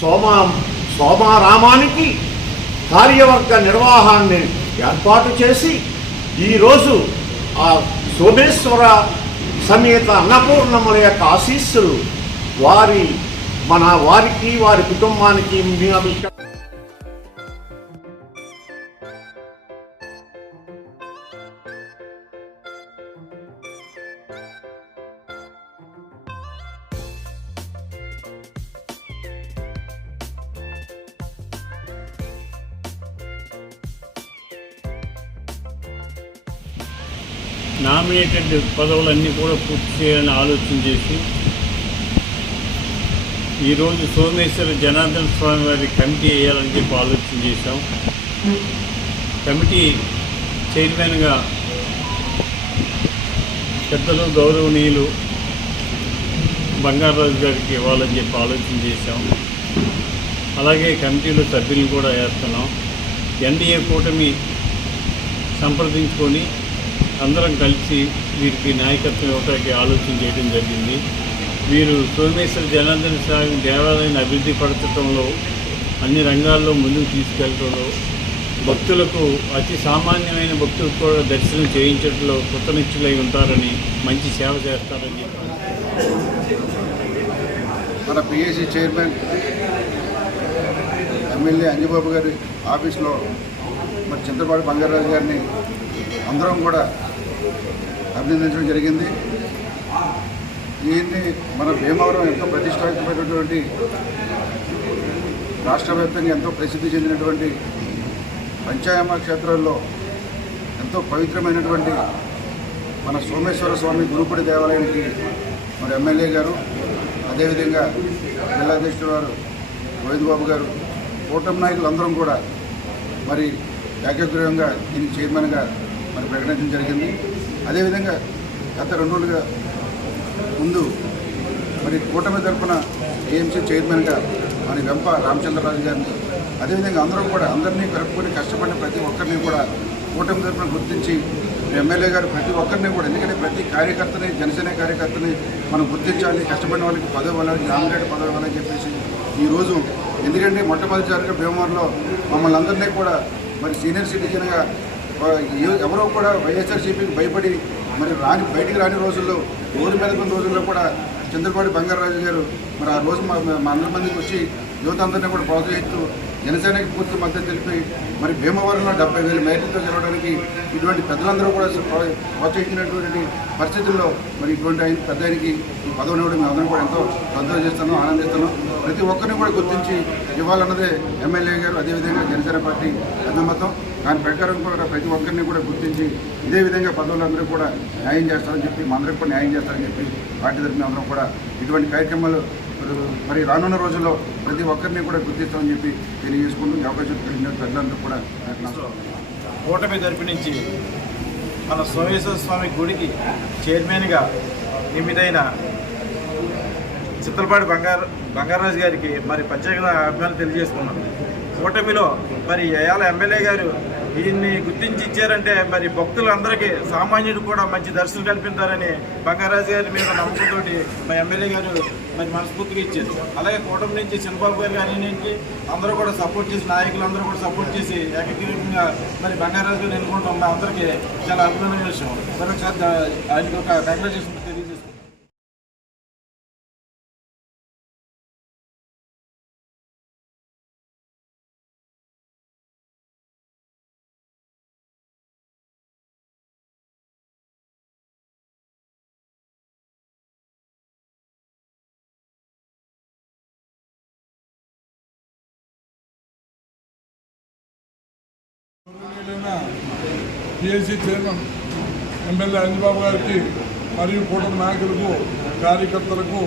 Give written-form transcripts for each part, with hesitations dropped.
సోమా సోమారామానికి కార్యవర్గ నిర్వాహాన్ని ఏర్పాటు చేసి ఈరోజు ఆ సోమేశ్వర సమేత అన్నపూర్ణముల యొక్క ఆశీస్సులు వారికి వారి కుటుంబానికి నామినేటెడ్ పదవులన్నీ కూడా పూర్తి చేయాలని ఆలోచన చేసి ఈరోజు సోమేశ్వర జనార్దన స్వామి వారి కమిటీ వేయాలని చెప్పి ఆలోచన చేశాం. కమిటీ చైర్మన్గా పెద్దలు గౌరవనీయులు బంగారాజు గారికి ఇవ్వాలని చెప్పి ఆలోచన చేశాం. అలాగే కమిటీలో సభ్యులను కూడా వేస్తున్నాం. ఎన్డీఏ కూటమి సంప్రదించుకొని అందరం కలిసి వీరికి నాయకత్వం ఇవ్వడానికి ఆలోచన చేయడం జరిగింది. వీరు సోమేశ్వర జనార్దన స్వామి దేవాలయాన్ని అభివృద్ధి పరచడంలో అన్ని రంగాల్లో ముందుకు తీసుకెళ్లడంలో భక్తులకు అతి సామాన్యమైన భక్తులకు కూడా దర్శనం చేయించడంలో కృతనిశ్చులై ఉంటారని మంచి సేవ చేస్తారని మన పిఎస్సి చైర్మన్ ఎమ్మెల్యే అంజబాబు గారి ఆఫీస్లో మరి చింతపాటి బంగారాజు గారిని అందరం కూడా అభినందించడం జరిగింది. దీన్ని మన భీమవరం ఎంతో ప్రతిష్టాత్మకమైనటువంటి రాష్ట్ర వ్యాప్తంగా ఎంతో ప్రసిద్ధి చెందినటువంటి పంచాయమ క్షేత్రాల్లో ఎంతో పవిత్రమైనటువంటి మన సోమేశ్వర స్వామి గురుపడి దేవాలయానికి మరి ఎమ్మెల్యే గారు, అదేవిధంగా జిల్లాధ్యక్షుడు వారు గోవిందబాబు గారు, కూటమి నాయకులు అందరం కూడా మరి ఏకగ్రీవంగా దీనికి చైర్మన్గా మరి ప్రకటించడం జరిగింది. అదేవిధంగా గత 2 రోజులుగా ముందు మరి కూటమి తరఫున ఏఎంసీ చైర్మన్గా మరి వెంప రామచంద్రరాజు గారిని, అదేవిధంగా అందరినీ కలుపుకొని కష్టపడిన ప్రతి ఒక్కరిని కూడా కూటమి తరఫున గుర్తించి ఎమ్మెల్యే గారు ప్రతి ఒక్కరిని కూడా, ఎందుకంటే ప్రతి కార్యకర్తని, జనసేన కార్యకర్తని మనం గుర్తించాలి, కష్టపడిన వాళ్ళకి పదవి ఇవ్వాలి, నామినేట్ పదవి ఇవ్వాలని చెప్పేసి ఈరోజు, ఎందుకంటే మొట్టమొదటిసారిగా భీమవరంలో మమ్మల్ని అందరినీ కూడా మరి సీనియర్ సిటిజన్గా ఎవరో కూడా వైఎస్ఆర్సీపీకి భయపడి మరి బయటికి రాని రోజుల్లో, ఊరి మీద కొన్ని రోజుల్లో కూడా చంద్రపాటి బంగారాజు గారు మరి ఆ రోజు మా అందరి మందికి వచ్చి యువత అందరినీ కూడా ప్రోత్సహిస్తూ జనసేనకి పూర్తి మద్దతు తెలిపి మరి భీమవరంలో 70,000 మేరతో గెలవడానికి ఇటువంటి పెద్దలందరూ కూడా ప్రోత్సహించినటువంటి పరిస్థితుల్లో మరి ఇటువంటి పెద్ద ఆయనకి ఈ పదవిని ఇవ్వడం మేము అందరం కూడా ఎంతో సంతోషం చేస్తున్నాం, ఆనందిస్తున్నాం. ప్రతి ఒక్కరిని కూడా గుర్తించి ఇవ్వాలన్నదే ఎమ్మెల్యే గారు, అదేవిధంగా జనసేన పార్టీ అభిమతం. దాని ప్రకారం కూడా ప్రతి ఒక్కరిని కూడా గుర్తించి ఇదే విధంగా పదవులందరూ కూడా న్యాయం చేస్తారని చెప్పి, మా అందరికీ కూడా న్యాయం చేస్తారని చెప్పి పార్టీ తరఫున అందరం కూడా ఇటువంటి కార్యక్రమాలు మరి రానున్న రోజుల్లో ప్రతి ఒక్కరిని కూడా గుర్తిస్తామని చెప్పి తెలియజేసుకుంటూ అవకాశం కలిగిన పెద్దలందరూ కూడా కూటమి తరపు నుంచి మన సోమేశ్వర స్వామి గుడికి చైర్మన్గా నియమితైన చిత్తలపాటి బంగారాజు గారికి మరి ప్రత్యేక అభిమానులు తెలియజేసుకున్నాం. కూటమిలో మరి ఏళ్ళ ఎమ్మెల్యే గారు దీన్ని గుర్తించి ఇచ్చారంటే మరి భక్తులందరికీ, సామాన్యుడు కూడా మంచి దర్శనం కల్పిస్తారని బంగారాజు గారి మీద నమ్మకంతో మా ఎమ్మెల్యే గారు మరి మనస్ఫూర్తిగా ఇచ్చారు. అలాగే కూటమి నుంచి చంద్రబాబు గారు కానీ నుంచి అందరూ కూడా సపోర్ట్ చేసి, నాయకులందరూ కూడా సపోర్ట్ చేసి ఏకగ్రీవంగా మరి బంగారాజు గారు ఎన్నుకుంటాం. మా అందరికీ చాలా అభినందన విషయం. మరొకసారి ఆయనకి ఒక కంగ్రాచులేషన్ తెలియజేస్తాం. పిఎస్సి చైర్మన్ ఎమ్మెల్యే అంజబాబు గారికి మరియు కూటమి నాయకులకు, కార్యకర్తలకు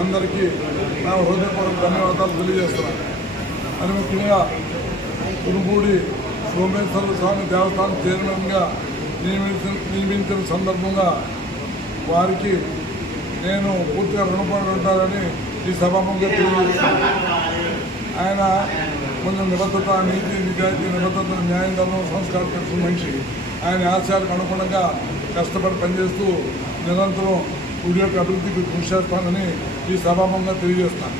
అందరికీ నా హృదయపూర్వక ధన్యవాదాలు తెలియజేస్తున్నాను. అది ముఖ్యంగా కురుపూడి సోమేశ్వర స్వామి దేవస్థానం చైర్మన్గా నియమించిన సందర్భంగా వారికి నేను పూర్తిగా రుణపడి ఉంటానని ఈ సభాముఖంగా తెలియజేస్తున్నాను. ఆయన కొంచెం నిబద్ధత, నీతి, నిజాయితీ, నిబద్ధత, న్యాయం, ధర్మం, సంస్కారం తెలిసిన మనిషి. ఆయన ఆశయాలకు అనుగుణంగా కష్టపడి పనిచేస్తూ నిరంతరం గుడి యొక్క అభివృద్ధికి కృషి చేస్తానని ఈ సభాముఖంగా తెలియజేస్తాను.